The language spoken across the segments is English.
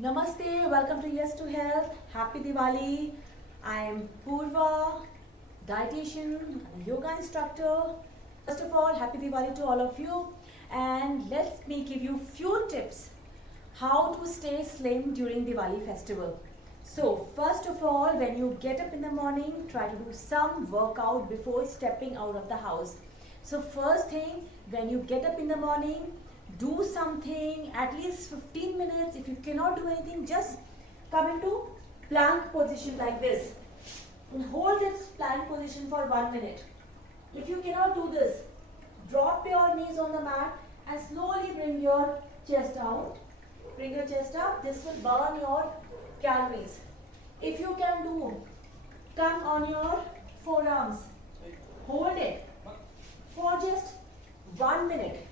Namaste, welcome to Yes to Health. Happy Diwali. I am Purva, dietitian, and yoga instructor. First of all, happy Diwali to all of you. And let me give you few tips how to stay slim during Diwali festival. So, first of all, when you get up in the morning, try to do some workout before stepping out of the house. So, first thing, when you get up in the morning, do something at least 15 minutes. If you cannot do anything, just come into plank position like this and hold this plank position for 1 minute. If you cannot do this, drop your knees on the mat and slowly bring your chest out. Bring your chest up. This will burn your calories. If you can do, come on your forearms, hold it for just 1 minute.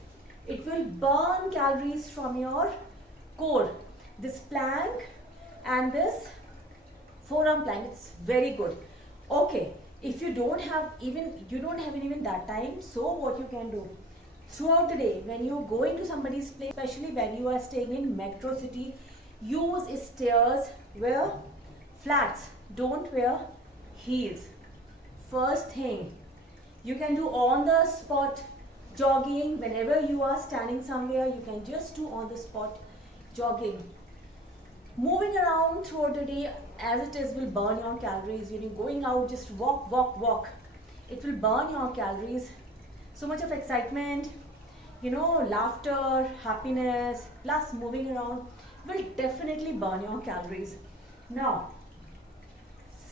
It will burn calories from your core. This plank and this forearm plank, it's very good. Okay, if you don't have even that time, so what you can do throughout the day, when you're going to somebody's place, especially when you are staying in metro city, use stairs, wear flats, don't wear heels. First thing, you can do on the spot jogging. Whenever you are standing somewhere, you can just do on the spot jogging. Moving around throughout the day as it is will burn your calories. When you're going out, just walk. It will burn your calories. So much of excitement, laughter, happiness, plus moving around will definitely burn your calories. Now,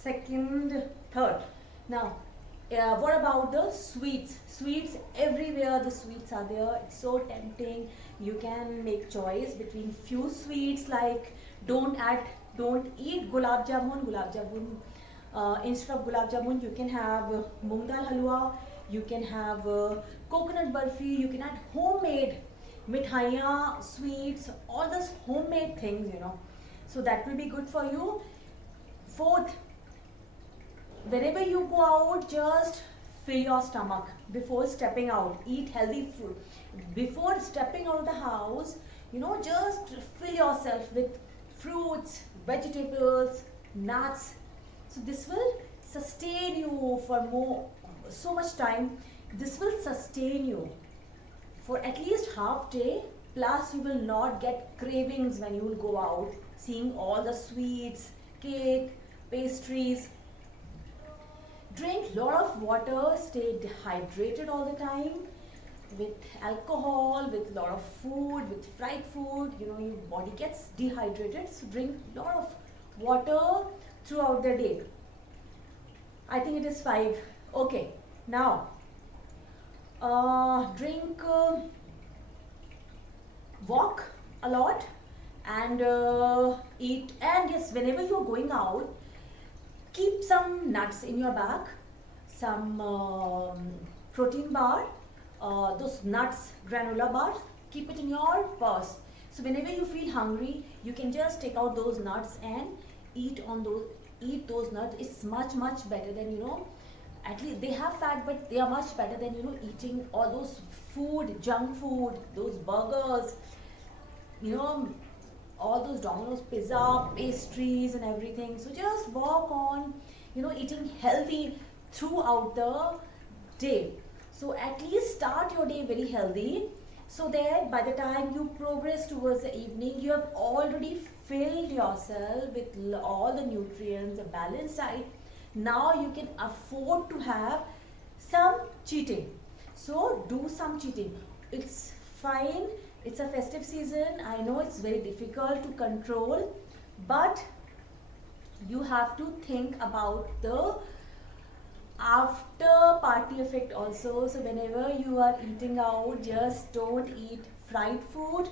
third. Now, what about the sweets? Sweets everywhere, the sweets are there. It's so tempting. You can make choice between few sweets, like don't eat gulab jamun. Instead of gulab jamun, you can have moong dal halwa, you can have coconut barfi, you can add homemade mithaiyan, sweets, all those homemade things, so that will be good for you. Fourth, whenever you go out, just fill your stomach before stepping out. Eat healthy food. Before stepping out of the house, just fill yourself with fruits, vegetables, nuts. So this will sustain you for so much time. This will sustain you for at least half day. Plus you will not get cravings when you will go out, seeing all the sweets, cake, pastries. Drink lot of water, stay dehydrated all the time. With alcohol, with lot of food, with fried food, your body gets dehydrated. So drink lot of water throughout the day. I think it is 5. Okay, now walk a lot and eat. And yes, whenever you are going out, keep some nuts in your bag, some protein bar, those nuts, granola bars, keep it in your purse. So whenever you feel hungry, you can just take out those nuts and eat those nuts. It's much better than, at least they have fat, but they are much better than, eating all those food, junk food, those burgers, all those Domino's pizza, pastries and everything. So just work on, eating healthy throughout the day. So at least start your day very healthy, so that by the time you progress towards the evening, you have already filled yourself with all the nutrients, a balanced diet. Now you can afford to have some cheating. So do some cheating. It's fine. It's a festive season. I know it's very difficult to control, but you have to think about the after party effect also. So whenever you are eating out, just don't eat fried food.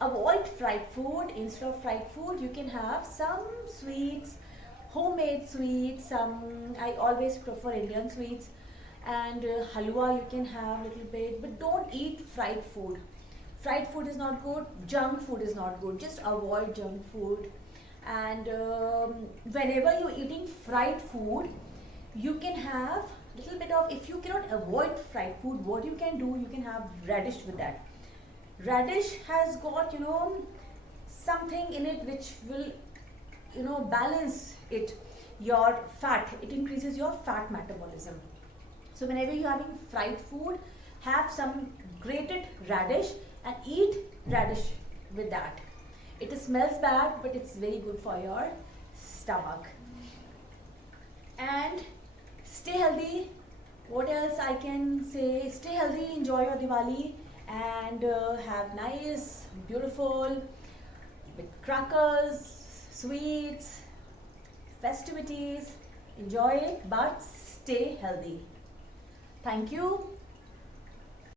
Avoid fried food. Instead of fried food, you can have some sweets, homemade sweets. I always prefer Indian sweets, and halwa you can have a little bit, but don't eat fried food. Fried food is not good. Junk food is not good. Just avoid junk food. And whenever you're eating fried food, you can have little bit of, if you cannot avoid fried food, what you can do, you can have radish with that. Radish has got, something in it which will, balance it, your fat. It increases your fat metabolism. So whenever you're having fried food, have some grated radish and eat radish with that. It smells bad, but it's very good for your stomach. And stay healthy. What else I can say? Stay healthy, enjoy your Diwali, and have nice, beautiful, with crackers, sweets, festivities. Enjoy it, but stay healthy. Thank you.